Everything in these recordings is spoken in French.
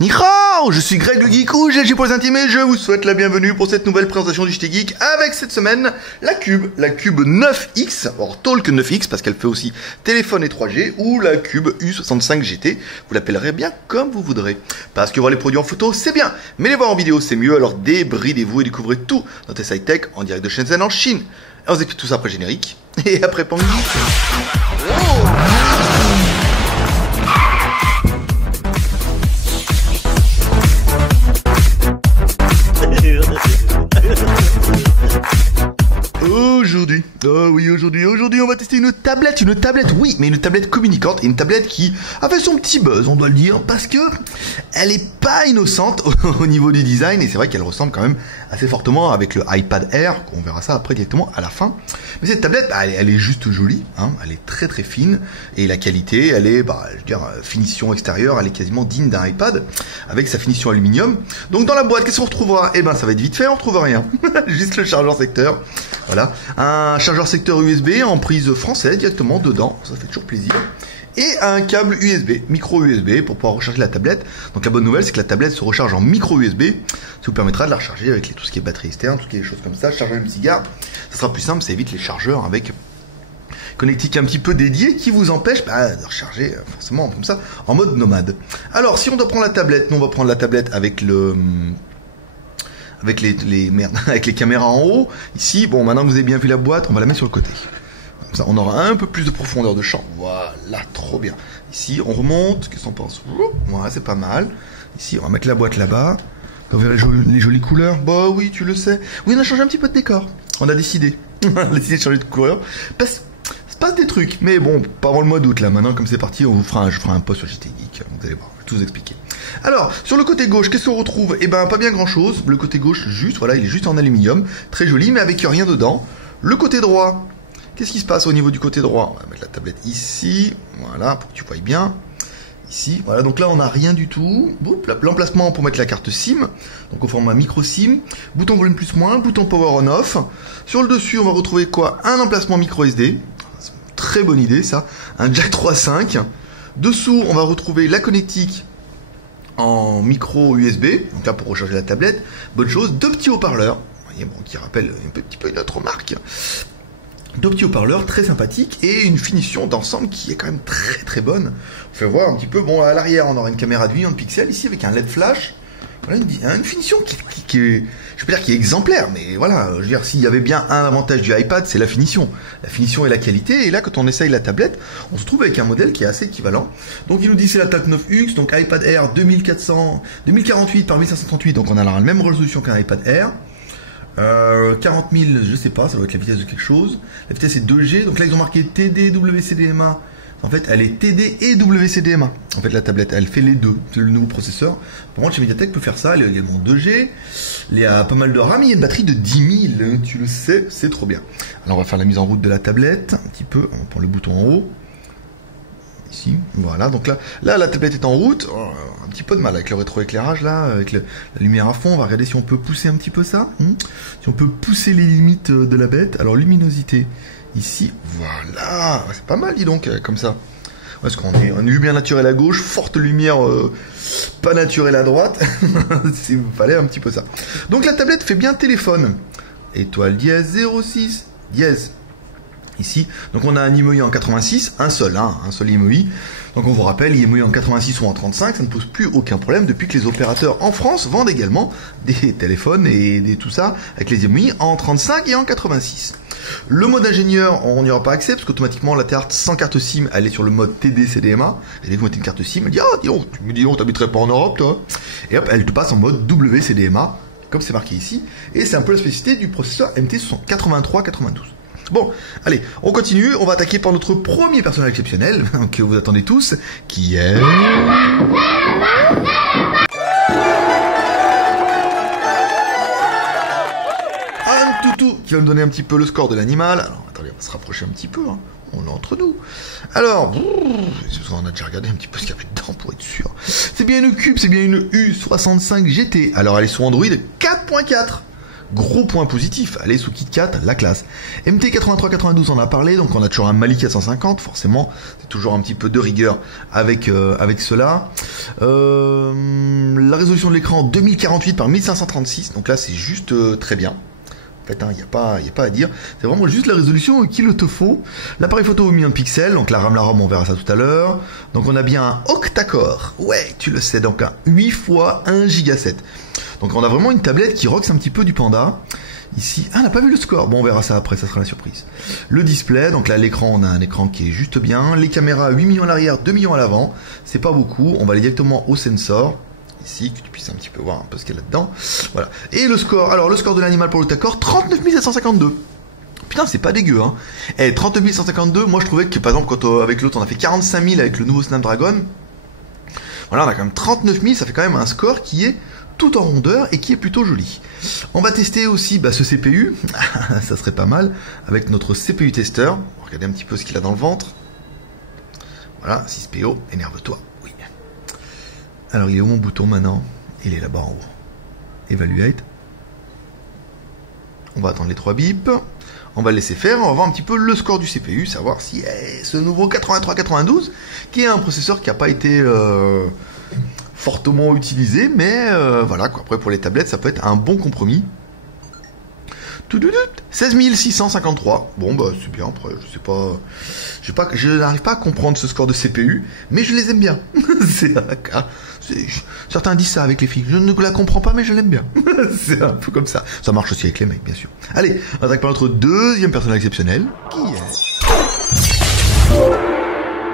Ni hao, je suis Greg le Geek ou GG pour les intimes et je vous souhaite la bienvenue pour cette nouvelle présentation du JT Geek avec cette semaine la Cube 9X, or Talk 9X parce qu'elle fait aussi téléphone et 3G, ou la Cube U65 GT, vous l'appellerez bien comme vous voudrez. Parce que voir les produits en photo c'est bien, mais les voir en vidéo c'est mieux, alors débridez-vous et découvrez tout dans TS High Tech en direct de Shenzhen en Chine. Et on vous explique tout ça après générique, et après Pangui. Aujourd'hui, on va tester une tablette, oui, mais une tablette communicante, et une tablette qui a fait son petit buzz, on doit le dire, parce que elle est pas innocente au niveau du design, et c'est vrai qu'elle ressemble quand même assez fortement avec le iPad Air, qu'on verra ça après directement à la fin. Mais cette tablette, elle est juste jolie, hein, elle est très très fine, et la qualité, elle est, je veux dire, finition extérieure, elle est quasiment digne d'un iPad, avec sa finition aluminium. Donc dans la boîte, qu'est-ce qu'on retrouvera? Eh ben, ça va être vite fait, on retrouve rien. Juste le chargeur secteur. Voilà, un chargeur secteur USB en prise française directement dedans, ça fait toujours plaisir. Et un câble USB, micro USB pour pouvoir recharger la tablette. Donc la bonne nouvelle c'est que la tablette se recharge en micro USB, ça vous permettra de la recharger avec tout ce qui est batterie externe, tout ce qui est des choses comme ça, charger un cigare. Ça sera plus simple, ça évite les chargeurs avec connectique un petit peu dédié qui vous empêche de recharger forcément comme ça en mode nomade. Alors si on doit prendre la tablette, nous on va prendre la tablette avec avec les caméras en haut. Ici, bon, maintenant que vous avez bien vu la boîte, on va la mettre sur le côté. Comme ça, on aura un peu plus de profondeur de champ. Voilà, trop bien. Ici, on remonte. Qu'est-ce qu'on pense? Voilà, c'est pas mal. Ici, on va mettre la boîte là-bas. Vous verrez les jolies couleurs. Bah oui, tu le sais. Oui, on a changé un petit peu de décor. On a décidé. On a décidé de changer de couleur. Se passe des trucs, mais bon, pas avant le mois d'août là. Maintenant, comme c'est parti, je ferai un post sur JT Geek. Vous allez voir, je vais tout vous expliquer. Alors, sur le côté gauche, qu'est-ce qu'on retrouve? Eh ben, pas bien grand chose. Le côté gauche, juste, voilà, il est juste en aluminium, très joli, mais avec rien dedans. Le côté droit, qu'est-ce qui se passe au niveau du côté droit? On va mettre la tablette ici, voilà, pour que tu voyes bien. Ici, voilà, donc là on n'a rien du tout. L'emplacement pour mettre la carte SIM, donc au format micro SIM, bouton volume plus moins, bouton power on off. Sur le dessus, on va retrouver quoi? Un emplacement micro SD. Très bonne idée ça, un jack 3.5. Dessous, on va retrouver la connectique en micro USB, donc là pour recharger la tablette. Bonne chose, deux petits haut-parleurs, vous voyez, bon, qui rappellent un petit peu une autre marque. Deux petits haut-parleurs très sympathiques et une finition d'ensemble qui est quand même très très bonne. On fait voir un petit peu, bon, à l'arrière on aura une caméra de 8 millions de pixels ici avec un LED flash. Voilà une finition qui est, je peux dire, qui est exemplaire, mais voilà, je veux dire, s'il y avait bien un avantage du iPad, c'est la finition. La finition et la qualité, et là, quand on essaye la tablette, on se trouve avec un modèle qui est assez équivalent. Donc, il nous dit c'est la Talk 9X, donc iPad Air 2048 par 1538, donc on a la même résolution qu'un iPad Air. 40 000, je sais pas, ça doit être la vitesse de quelque chose. La vitesse est 2G, donc là, ils ont marqué TD, WCDMA. En fait, elle est TD et WCDMA. En fait, la tablette, elle fait les deux. C'est le nouveau processeur. Par contre, chez MediaTek peut faire ça. Elle est également 2G. Il y a pas mal de RAM. Il y a une batterie de 10 000. Tu le sais, c'est trop bien. Alors, on va faire la mise en route de la tablette. Un petit peu. On prend le bouton en haut. Ici. Voilà. Donc là, la tablette est en route. Un petit peu de mal avec le rétroéclairage, là. Avec la lumière à fond. On va regarder si on peut pousser un petit peu ça. Si on peut pousser les limites de la bête. Alors, luminosité. Ici, voilà, c'est pas mal, dis donc, comme ça. Parce qu'on est en lumière naturelle à gauche, forte lumière pas naturelle à droite. Il fallait un petit peu ça. Donc la tablette fait bien téléphone. Étoile dièse 06 dièse. Ici, donc on a un IMEI en 86, un seul IMEI. Donc on vous rappelle, IMEI en 86 ou en 35, ça ne pose plus aucun problème depuis que les opérateurs en France vendent également des téléphones et tout ça avec les IMEI en 35 et en 86. Le mode ingénieur, on n'y aura pas accès parce qu'automatiquement la carte sans carte SIM, elle est sur le mode TD CDMA. Et dès que vous mettez une carte SIM, elle dit dis donc, tu me dis donc, t'habiterais pas en Europe toi. Et hop, elle te passe en mode WCDMA, comme c'est marqué ici. Et c'est un peu la spécificité du processeur MT8392. Bon, allez, on continue, on va attaquer par notre premier personnage exceptionnel, que vous attendez tous, qui est... Un toutou qui va me donner un petit peu le score de l'animal. Alors, attendez, on va se rapprocher un petit peu, hein. On est entre nous. Alors, on a déjà regardé un petit peu ce qu'il y avait dedans pour être sûr. C'est bien une Cube, c'est bien une U65 GT. Alors, elle est sous Android 4.4. Gros point positif, allez sous KitKat, la classe. MT8392 on a parlé, donc on a toujours un Mali 450, forcément, c'est toujours un petit peu de rigueur avec cela. La résolution de l'écran 2048 par 1536, donc là c'est juste très bien. En fait, il n'y a pas à dire. C'est vraiment juste la résolution qu'il te faut. L'appareil photo au million de pixels. Donc la ROM, on verra ça tout à l'heure. Donc on a bien un octa-core. Ouais, tu le sais. Donc un 8 x 1 Go 7. Donc on a vraiment une tablette qui roxe un petit peu du Panda. Ici, on n'a pas vu le score. Bon, on verra ça après, ça sera la surprise. Le display, donc là l'écran, on a un écran qui est juste bien. Les caméras, 8 millions à l'arrière, 2 millions à l'avant. C'est pas beaucoup. On va aller directement au sensor. Ici, que tu puisses un petit peu voir un peu ce qu'il y a là-dedans. Voilà. Et le score, alors le score de l'animal pour l'octa-core, 39 752. Putain, c'est pas dégueu, hein. Et 39 152, moi je trouvais que, par exemple, quand avec l'autre on a fait 45 000 avec le nouveau Snapdragon, voilà, on a quand même 39 000, ça fait quand même un score qui est tout en rondeur et qui est plutôt joli. On va tester aussi ce CPU, ça serait pas mal, avec notre CPU testeur. Regardez un petit peu ce qu'il a dans le ventre. Voilà, 6PO, énerve-toi. Alors il est où mon bouton maintenant? Il est là-bas en haut. Evaluate. On va attendre les 3 bips. On va le laisser faire. On va voir un petit peu le score du CPU. Savoir si ce nouveau 8392, qui est un processeur qui n'a pas été fortement utilisé. Mais voilà quoi. Après pour les tablettes ça peut être un bon compromis. 16 653. Bon bah c'est bien, après je sais pas. Je n'arrive pas à comprendre ce score de CPU, mais je les aime bien. Certains disent ça avec les filles. Je ne la comprends pas, mais je l'aime bien. C'est un peu comme ça. Ça marche aussi avec les mecs, bien sûr. Allez, on attaque par notre deuxième personnage exceptionnel, qui est...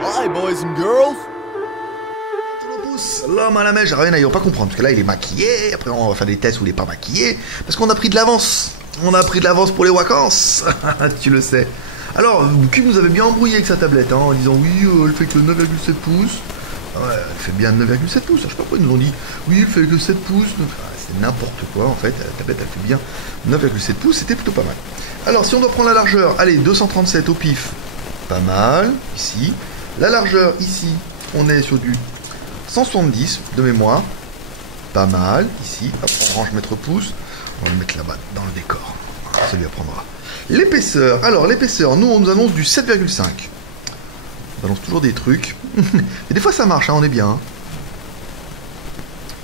Hi boys and girls. L'homme à la mèche, rien à pas comprendre, parce que là il est maquillé, après on va faire des tests où il est pas maquillé, parce qu'on a pris de l'avance. On a pris de l'avance pour les vacances. Tu le sais. Alors, Cube nous avait bien embrouillé avec sa tablette, hein, en disant oui, elle fait que 9,7 pouces. Ouais, elle fait bien 9,7 pouces. Je sais pas pourquoi ils nous ont dit oui, elle fait que 7 pouces. C'est n'importe quoi en fait. La tablette elle fait bien 9,7 pouces. C'était plutôt pas mal. Alors, si on doit prendre la largeur, allez, 237 au pif. Pas mal. Ici. La largeur, ici, on est sur du 170 de mémoire. Pas mal. Ici, hop, on range mètre pouce. On va le mettre là-bas dans le décor. Ça lui apprendra. L'épaisseur. Alors, l'épaisseur, nous, on nous annonce du 7,5. On annonce toujours des trucs. Et des fois, ça marche, hein, on est bien. Hein.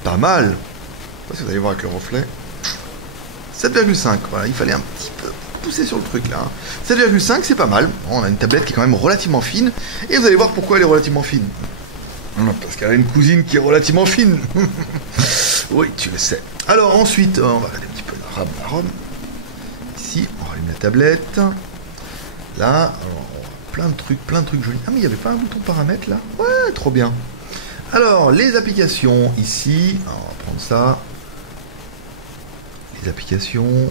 Pas mal. Je sais pas si vous allez voir avec le reflet. 7,5. Voilà, il fallait un petit peu pousser sur le truc, là. Hein. 7,5, c'est pas mal. On a une tablette qui est quand même relativement fine. Et vous allez voir pourquoi elle est relativement fine. Parce qu'elle a une cousine qui est relativement fine. Oui, tu le sais. Alors, ensuite, on va regarder un petit peu la ROM. Ici, on rallume la tablette. Là, alors, plein de trucs jolis. Ah, mais il n'y avait pas un bouton paramètres là? Ouais, trop bien. Alors, les applications ici. Alors, on va prendre ça. Les applications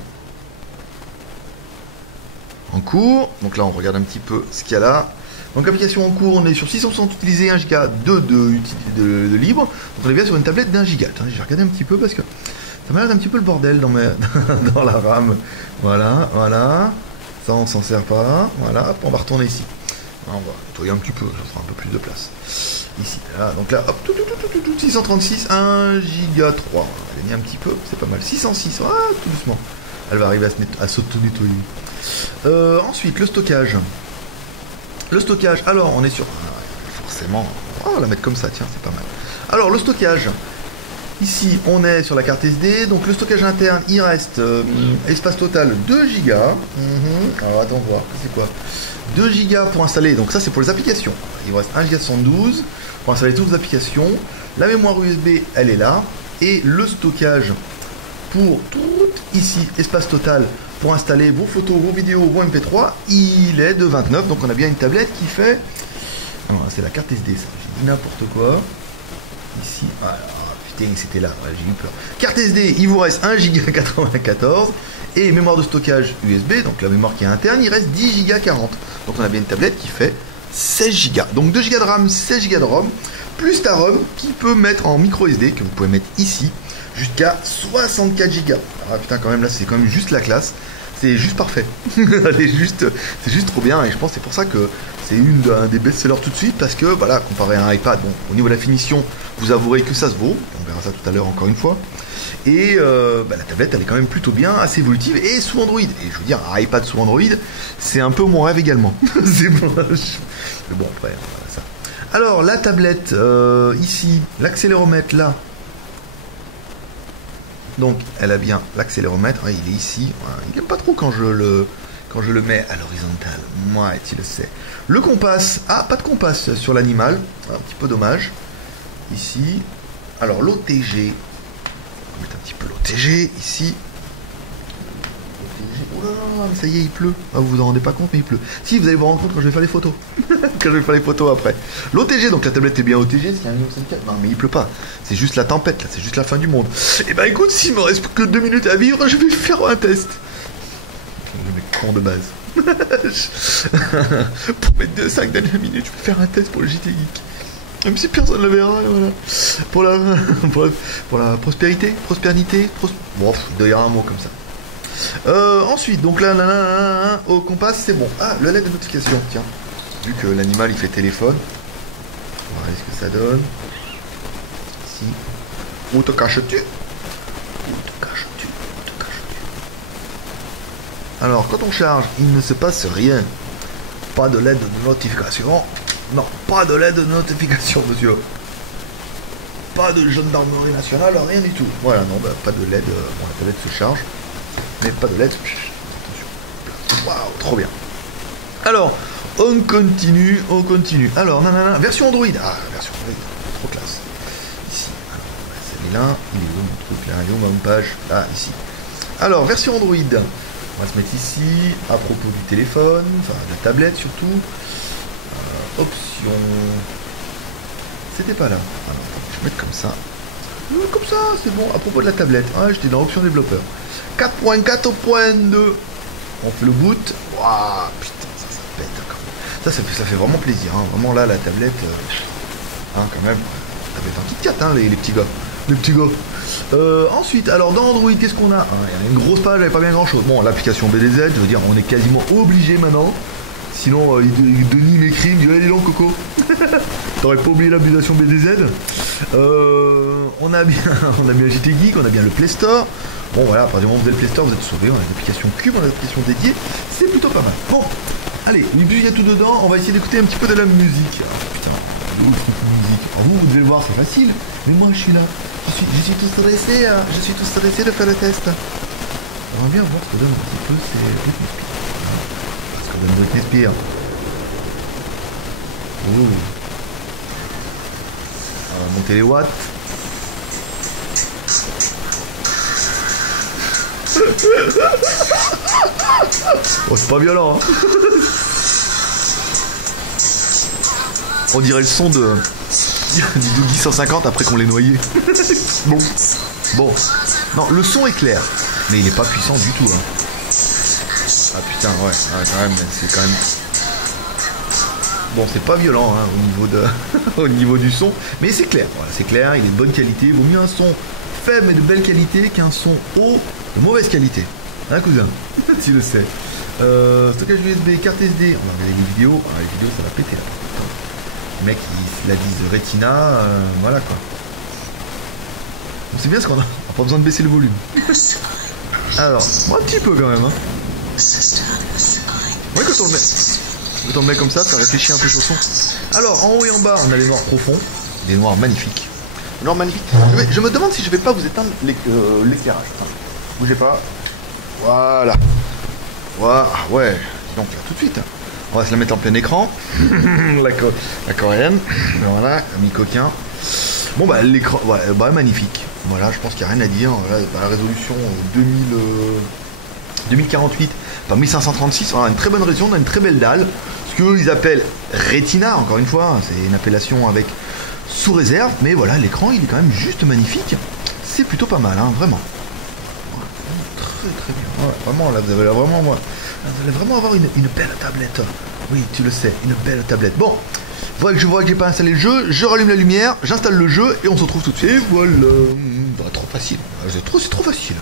en cours. Donc là, on regarde un petit peu ce qu'il y a là. Donc, application en cours, on est sur 660 utilisés, 1 Go de libre. Donc, on est bien sur une tablette d'1 Go. J'ai regardé un petit peu parce que ça m'a l'air un petit peu le bordel dans la RAM. Voilà, voilà. Ça, on s'en sert pas. Voilà, on va retourner ici. On va nettoyer un petit peu, ça fera un peu plus de place. Ici, là, donc là, hop, 636, 1 Go 3. On va gagner un petit peu, c'est pas mal. 606, ah, tout doucement. Elle va arriver à s'auto-nettoyer. Ensuite, le stockage. Le stockage, alors, on est sur... forcément, on va la mettre comme ça, tiens, c'est pas mal. Alors, le stockage. Ici, on est sur la carte SD. Donc, le stockage interne, il reste espace total 2 Go. Alors, attends, voir, c'est quoi 2 Go pour installer. Donc, ça, c'est pour les applications. Il vous reste 1 Go 112 pour installer toutes les applications. La mémoire USB, elle est là. Et le stockage pour tout ici, espace total pour installer vos photos, vos vidéos, vos MP3, il est de 29. Donc, on a bien une tablette qui fait... c'est la carte SD, ça. J'ai dit n'importe quoi. Ici, voilà. C'était là, ouais, j'ai eu peur. Carte SD, il vous reste 1 Go 94 et mémoire de stockage USB, donc la mémoire qui est interne, il reste 10 Go 40. Donc on a bien une tablette qui fait 16 Go. Donc 2 Go de RAM, 16 Go de ROM, plus ta ROM qui peut mettre en micro SD, que vous pouvez mettre ici, jusqu'à 64 Go. Ah putain, quand même là, c'est quand même juste la classe. C'est juste parfait. C'est juste trop bien et je pense que c'est pour ça que c'est un des best-sellers tout de suite parce que voilà, comparé à un iPad, bon, au niveau de la finition, vous avouerez que ça se vaut. On verra ça tout à l'heure encore une fois. Et la tablette, elle est quand même plutôt bien, assez évolutive et sous Android. Et je veux dire, un iPad sous Android, c'est un peu mon rêve également. C'est bon. Mais bon, après, voilà ça. Alors, la tablette, ici, l'accéléromètre là. Donc, elle a bien l'accéléromètre. Ouais, il est ici. Voilà. Il n'aime pas trop quand je le mets à l'horizontale. Moi, tu le sais. Le compas. Ah, pas de compas sur l'animal. Un petit peu dommage. Ici. Alors, l'OTG. On va mettre un petit peu l'OTG ici. Oh là là, ça y est, il pleut. Ah, vous vous en rendez pas compte, mais il pleut. Si, vous allez vous rendre compte quand je vais faire les photos. Quand je vais faire les photos après. L'OTG, donc la tablette est bien OTG, c'est un 1.5. Non, mais il pleut pas. C'est juste la tempête, là. C'est juste la fin du monde. Et bah écoute, s'il me reste que 2 minutes à vivre, je vais faire un test. Le mec con de base. Pour mes 5 dernières minutes, je vais faire un test pour le JT Geek. Même si personne ne le verra, voilà. Pour la prospérité. Bon, il doit y avoir un mot comme ça. Ensuite, donc là, au compas, c'est bon. Ah, le LED de notification, tiens. Vu que l'animal il fait téléphone. On va voir ce que ça donne. Ici. Où te caches-tu? Alors, quand on charge, il ne se passe rien. Pas de LED de notification. Non, pas de LED de notification, monsieur. Pas de gendarmerie nationale, rien du tout. Voilà, non, bah, pas de LED. Bon, la tablette se charge. Mais pas de LED. Attention. Waouh, trop bien. Alors, on continue. Alors, nanana, version Android. Ah, version Android, trop classe. Ici, alors, celui-là, il est où mon truc là? Il est où ma page? Là, ici. Alors, version Android. On va se mettre ici, à propos du téléphone, enfin de la tablette surtout. Options. C'était pas là. Alors, je vais mettre comme ça. Comme ça, c'est bon. À propos de la tablette. Ah, j'étais dans options développeur. 4.4.2. On fait le boot. Waouh, putain, ça pète quand même. Ça fait vraiment plaisir. Hein. Vraiment là, la tablette. Hein, quand même. Ça fait un petit 4, hein, les petits gars. Les petits gars. Ensuite, alors dans Android, qu'est-ce qu'on a? Il y a une grosse page, il n'y avait pas bien grand chose. Bon, l'application BDZ, je veux dire, on est quasiment obligé maintenant. Sinon, Denis m'écrit, il me dit, allez, dis donc, Coco. T'aurais pas oublié l'application BDZ. On a bien un JT Geek, on a bien le Play Store. Bon, voilà, à partir du moment où vous avez le Play Store, vous êtes sauvés. On a l'application Cube, on a l'application dédiée. C'est plutôt pas mal. Bon, allez, il y a tout dedans. On va essayer d'écouter un petit peu de la musique. Ah, putain, où est-ce qu'on fait musique? Alors, vous devez le voir, c'est facile. Mais moi, je suis là. Je suis tout stressé. Hein. Je suis tout stressé de faire le test. On va bien voir ce que donne un petit peu ces Britney Spears. Ce que donne Britney Spears. Oh. On va monter les watts. Oh, c'est pas violent, hein. On dirait le son du Doogie 150 après qu'on l'ait noyé. Bon. Non, le son est clair, mais il est pas puissant du tout. Hein. Ah putain, ouais, quand même, c'est quand même. Bon, c'est pas violent hein, au niveau du son, mais c'est clair. Voilà, c'est clair, il est de bonne qualité. Il vaut mieux un son faible mais de belle qualité qu'un son haut de mauvaise qualité. Hein, cousin? Tu le sais. Stockage USB, carte SD. On va regarder les vidéos. Ah, les vidéos, ça va péter là. Les mecs, ils la disent Retina, voilà quoi. C'est bien ce qu'on a. On n'a pas besoin de baisser le volume. Alors, un petit peu quand même. Hein. Ouais, quand on le met comme ça réfléchit un peu sur le son. Alors, en haut et en bas, on a les noirs profonds. Des noirs magnifiques. Noirs magnifiques. Je me demande si je vais pas vous éteindre l'éclairage. Bougez pas. Voilà. Voilà. Ouais. Donc là, tout de suite. On va se la mettre en plein écran. la coréenne. Voilà, ami coquin. Bon bah l'écran, ouais, bah magnifique. Voilà, je pense qu'il n'y a rien à dire. Voilà, la résolution 2048 par 1536. On a une très bonne résolution, on a une très belle dalle. Ce qu'ils appellent Retina, encore une fois, c'est une appellation avec sous réserve. Mais voilà, l'écran il est quand même juste magnifique. C'est plutôt pas mal, hein, vraiment. Très bien. Ouais, vraiment, là, vous allez vraiment avoir une belle tablette. Oui, tu le sais, une belle tablette. Bon, voilà que je vois que j'ai pas installé le jeu, je rallume la lumière, j'installe le jeu et on se retrouve tout de suite. Et voilà. Bah, trop facile. C'est trop facile.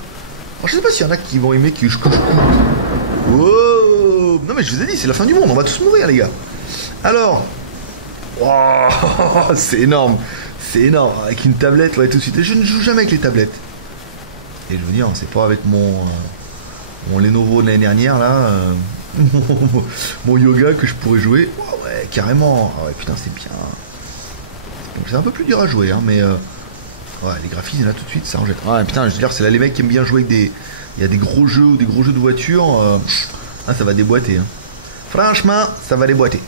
Alors, je sais pas s'il y en a qui vont aimer que je couche. Wow. Non mais je vous ai dit, c'est la fin du monde, on va tous mourir les gars. Alors, wow, c'est énorme. C'est énorme. Avec une tablette, ouais, tout de suite. Et je ne joue jamais avec les tablettes. Et je veux dire, c'est pas avec mon Lenovo de l'année dernière là, mon Yoga que je pourrais jouer. Oh, ouais, carrément. Ah ouais, putain, c'est bien. Donc c'est un peu plus dur à jouer, hein, mais ouais, les graphismes là tout de suite, ça en jette. Ah putain, je veux dire, c'est là les mecs qui aiment bien jouer avec des, il y a des gros jeux ou des gros jeux de voiture. Ah, ça va déboîter. Hein. Franchement, ça va déboîter.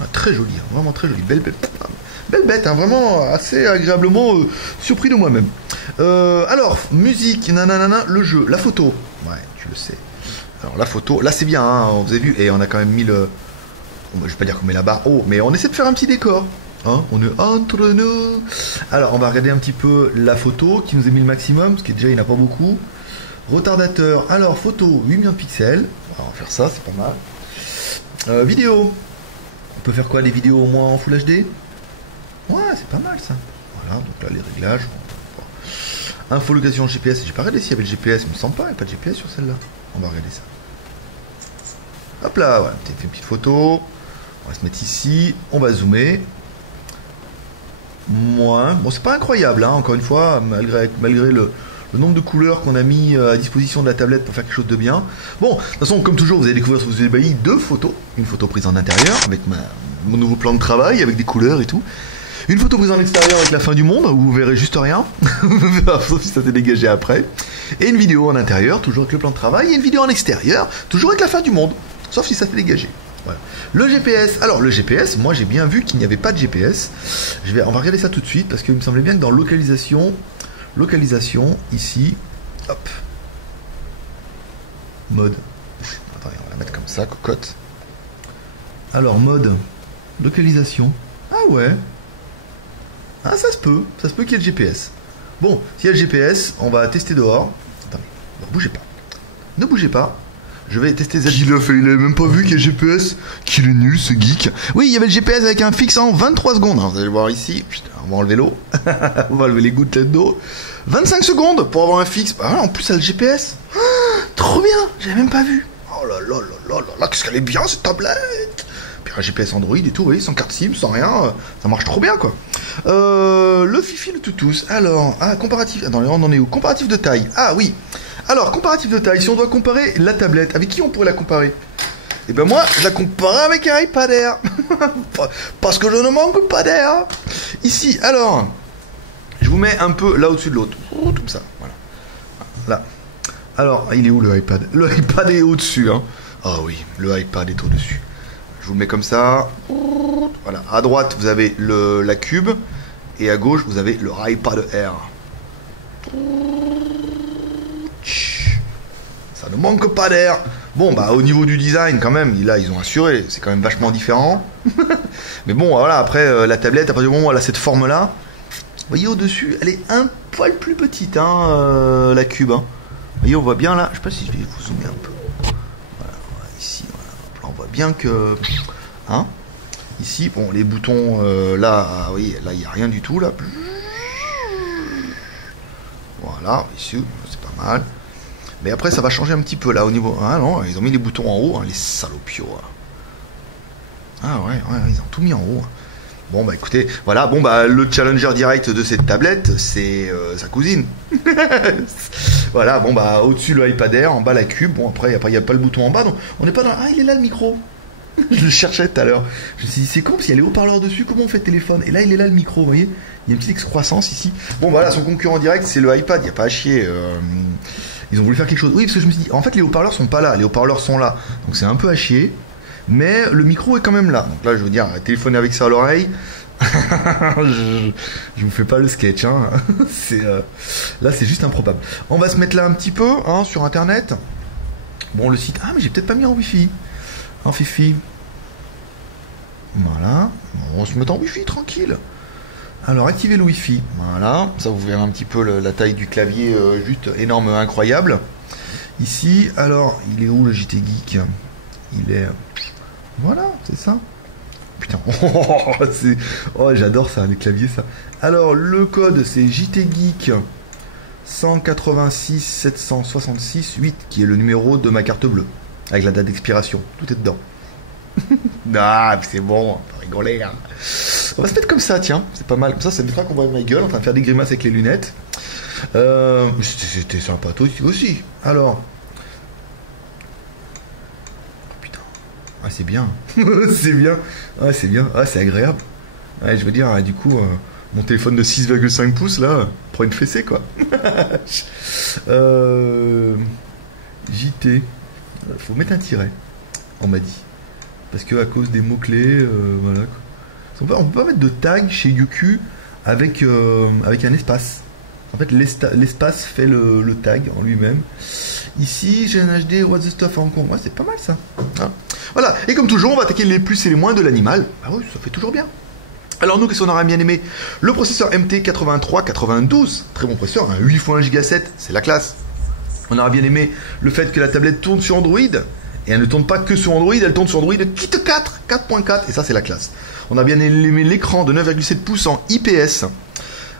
Ah, très joli, hein, vraiment très joli. Belle bête, hein, vraiment assez agréablement surpris de moi-même. Alors, musique, nanana, le jeu, la photo. Ouais, tu le sais. Alors, la photo, là c'est bien, hein, vous avez vu, et on a quand même mis le. Je vais pas dire qu'on met la barre haut, mais on essaie de faire un petit décor. Hein, on est entre nous. Alors, on va regarder un petit peu la photo qui nous est mis le maximum, parce que déjà il n'y en a pas beaucoup. Retardateur, alors photo, 8 millions de pixels. Alors, on va faire ça, c'est pas mal. Vidéo. On peut faire quoi, les vidéos au moins en Full HD? Ouais, c'est pas mal ça. Voilà, donc là les réglages. Info location GPS, j'ai pas regardé s'il y avait le GPS, il me semble pas, il n'y a pas de GPS sur celle-là. On va regarder ça. Hop là, voilà, peut-être une petite photo. On va se mettre ici, on va zoomer. Moins. Bon, c'est pas incroyable, hein, encore une fois, malgré le nombre de couleurs qu'on a mis à disposition de la tablette pour faire quelque chose de bien. Bon, de toute façon, comme toujours, vous allez découvrir sur vos ébahis deux photos. Une photo prise en intérieur, avec mon nouveau plan de travail, avec des couleurs et tout. Une photo prise en extérieur avec la fin du monde, où vous verrez juste rien, sauf si ça s'est dégagé après. Et une vidéo en intérieur, toujours avec le plan de travail, et une vidéo en extérieur, toujours avec la fin du monde, sauf si ça s'est dégagé. Voilà. Le GPS, alors le GPS, moi j'ai bien vu qu'il n'y avait pas de GPS. On va regarder ça tout de suite, parce qu'il me semblait bien que dans localisation, ici, hop, mode. Attendez, on va la mettre comme ça, cocotte. Alors mode, localisation, ah ouais. Ah, ça se peut qu'il y ait le GPS. Bon, s'il y a le GPS, on va tester dehors. Attendez, ne bougez pas. Ne bougez pas. Je vais tester Z. Il a même pas vu qu'il y a le GPS. Qu'il est nul, ce geek. Oui, il y avait le GPS avec un fixe en 23 secondes. Alors, vous allez voir ici. Putain, on va enlever l'eau. On va enlever les gouttelettes d'eau. 25 secondes pour avoir un fixe. Ah, en plus, ça a le GPS. Ah, trop bien. J'avais même pas vu. Oh là là là là là. Qu'est-ce qu'elle est bien, cette tablette. Un GPS Android et tout, vous voyez, sans carte SIM, sans rien, ça marche trop bien quoi. Le Fifi, le Toutous, alors, comparatif, attendez, on en est où? Comparatif de taille, ah oui. Alors, comparatif de taille, si on doit comparer la tablette, avec qui on pourrait la comparer? Eh ben moi, je la compare avec un iPad Air, parce que je ne manque pas d'air. Ici, alors, je vous mets un peu là au-dessus de l'autre, comme ça, voilà. Là. Alors, il est où le iPad? Le iPad est au-dessus, hein. Ah oui, le iPad est au-dessus. Je vous le mets comme ça. Voilà. À droite, vous avez la Cube. Et à gauche, vous avez le iPad Air. Ça ne manque pas d'air. Bon, bah, au niveau du design, quand même, là, ils ont assuré. C'est quand même vachement différent. Mais bon, voilà, après, la tablette, à partir du moment où elle a cette forme-là, vous voyez, au-dessus, elle est un poil plus petite, hein, la Cube. Hein. Vous voyez, on voit bien là. Je sais pas si je vais vous zoomer un peu. Ici, voilà. On voit bien que, hein, ici, bon, les boutons, là, oui, là, il n'y a rien du tout, là. Voilà, ici, c'est pas mal. Mais après, ça va changer un petit peu, là, au niveau, ah non, ils ont mis les boutons en haut, hein, les salopios. Ah ouais, ils ont tout mis en haut. Bon, bah, écoutez, voilà, bon, bah, le challenger direct de cette tablette, c'est sa cousine. Voilà, bon, bah, au-dessus, le iPad Air, en bas, la Cube. Bon, après, il n'y a pas le bouton en bas, donc on n'est pas dans... Ah, il est là, le micro. Je le cherchais tout à l'heure. Je me suis dit, c'est con, parce qu'il y a les haut-parleurs dessus, comment on fait le téléphone? Et là, il est là, le micro, vous voyez? Il y a une petite excroissance ici. Bon, voilà, son concurrent direct, c'est le iPad, il n'y a pas à chier. Ils ont voulu faire quelque chose. Oui, parce que je me suis dit, en fait, les haut-parleurs sont pas là, les haut-parleurs sont là. Donc, c'est un peu à chier. Mais le micro est quand même là. Donc là, je veux dire, téléphoner avec ça à l'oreille... je vous fais pas le sketch, hein. Là c'est juste improbable. On va se mettre là un petit peu, hein, sur internet. Bon, le site, ah mais j'ai peut-être pas mis en wifi, en fifi. Voilà, on va se mettre en wifi tranquille. Alors activez le wifi, voilà, ça vous verrez un petit peu la taille du clavier, juste énorme, incroyable. Ici, alors il est où le JT Geek? Il est, voilà, c'est ça. Putain, j'adore ça, les claviers, ça. Alors, le code, c'est JT Geek 186 766 8, qui est le numéro de ma carte bleue, avec la date d'expiration. Tout est dedans. Ah, c'est bon, on va rigoler. Hein. On va se mettre comme ça, tiens, c'est pas mal. Comme ça mettra qu'on voit ma gueule en train de faire des grimaces avec les lunettes. C'était sympa, toi aussi. Alors. Oh putain. Ah, c'est bien. C'est bien. Ah, c'est bien. Ah, c'est agréable. Ouais, je veux dire, du coup, mon téléphone de 6,5 pouces, là, prend une fessée, quoi. JT. Faut mettre un tiret, on m'a dit. Parce que à cause des mots-clés, voilà. On peut pas mettre de tag chez Youku avec un espace. En fait, l'espace fait le tag en lui-même. Ici, j'ai un HD What the Stuff à Hong Kong. Ouais, c'est pas mal ça. Hein, voilà. Et comme toujours, on va attaquer les plus et les moins de l'animal. Ah oui, ça fait toujours bien. Alors nous, qu'est-ce qu'on aurait bien aimé? Le processeur MT8392, très bon processeur, un 8 x 1 Go 7, c'est la classe. On aurait bien aimé le fait que la tablette tourne sur Android. Et elle ne tourne pas que sur Android, elle tourne sur Android Kit 4, 4.4, et ça c'est la classe. On a bien aimé l'écran de 9,7 pouces en IPS,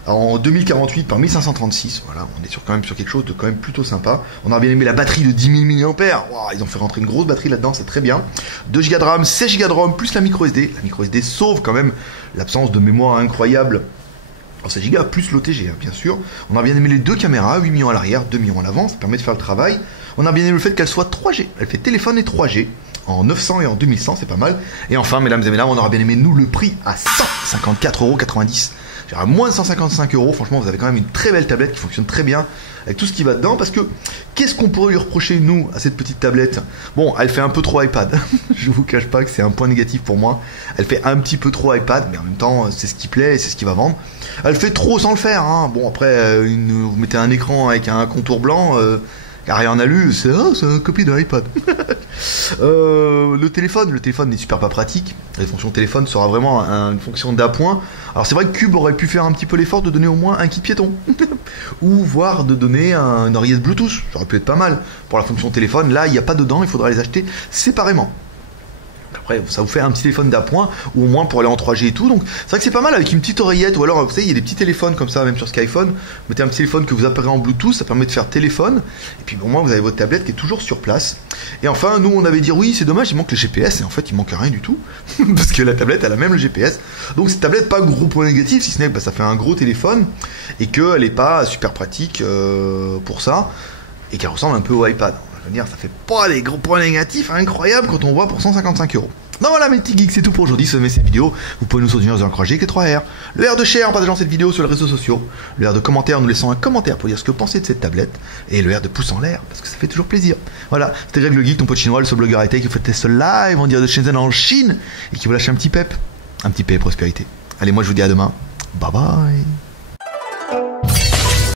en 2048 par 1536, voilà, on est quand même sur quelque chose de quand même plutôt sympa. On a bien aimé la batterie de 10 000 mAh, wow, ils ont fait rentrer une grosse batterie là-dedans, c'est très bien. 2 Go de RAM, 16 Go de ROM, plus la micro SD. La micro SD sauve quand même l'absence de mémoire incroyable. 16 Go plus l'OTG, hein, bien sûr. On a bien aimé les deux caméras, 8 millions à l'arrière, 2 millions à l'avant, ça permet de faire le travail. On a bien aimé le fait qu'elle soit 3G. Elle fait téléphone et 3G en 900 et en 2100, c'est pas mal. Et enfin, mesdames et messieurs, on aura bien aimé nous le prix à 154,90 €. À moins de 155 €, franchement, vous avez quand même une très belle tablette qui fonctionne très bien avec tout ce qui va dedans. Parce que qu'est-ce qu'on pourrait lui reprocher, nous, à cette petite tablette? Bon, elle fait un peu trop iPad. Je vous cache pas que c'est un point négatif pour moi. Elle fait un petit peu trop iPad, mais en même temps, c'est ce qui plaît et c'est ce qui va vendre. Elle fait trop sans le faire. Hein. Bon, après, vous mettez un écran avec un contour blanc. Car on a lu, c'est une copie de l'iPad. Le téléphone n'est super pas pratique. La fonction téléphone sera vraiment une fonction d'appoint. Alors c'est vrai que Cube aurait pu faire un petit peu l'effort de donner au moins un kit piéton. Ou voire de donner une oreillette Bluetooth. Ça aurait pu être pas mal. Pour la fonction téléphone, là il n'y a pas dedans, il faudra les acheter séparément. Après, ça vous fait un petit téléphone d'appoint, ou au moins pour aller en 3G et tout. Donc, c'est vrai que c'est pas mal avec une petite oreillette, ou alors, vous savez, il y a des petits téléphones comme ça, même sur Skyphone. Vous mettez un petit téléphone que vous apparaît en Bluetooth, ça permet de faire téléphone. Et puis, au moins, vous avez votre tablette qui est toujours sur place. Et enfin, nous, on avait dit, oui, c'est dommage, il manque le GPS. Et en fait, il manque rien du tout. Parce que la tablette, elle a même le GPS. Donc, cette tablette, pas gros point négatif, si ce n'est que ça fait un gros téléphone. Et qu'elle n'est pas super pratique pour ça. Et qu'elle ressemble un peu au iPad. Dire, ça fait pas des gros points négatifs incroyables quand on voit pour 155 €. Non, voilà mes petits geeks, c'est tout pour aujourd'hui. Si vous aimez cette vidéo, vous pouvez nous soutenir dans encourager avec les 3 R. Le R de share en partageant cette vidéo sur les réseaux sociaux. Le R de commentaire en nous laissant un commentaire pour dire ce que vous pensez de cette tablette. Et le R de pouce en l'air parce que ça fait toujours plaisir. Voilà, c'était Greg le Geek, ton pote chinois, le seul blogueur high-tech qui fait test live en direct de Shenzhen en Chine et qui vous lâche un petit pep. Un petit paix et prospérité. Allez, moi je vous dis à demain. Bye bye.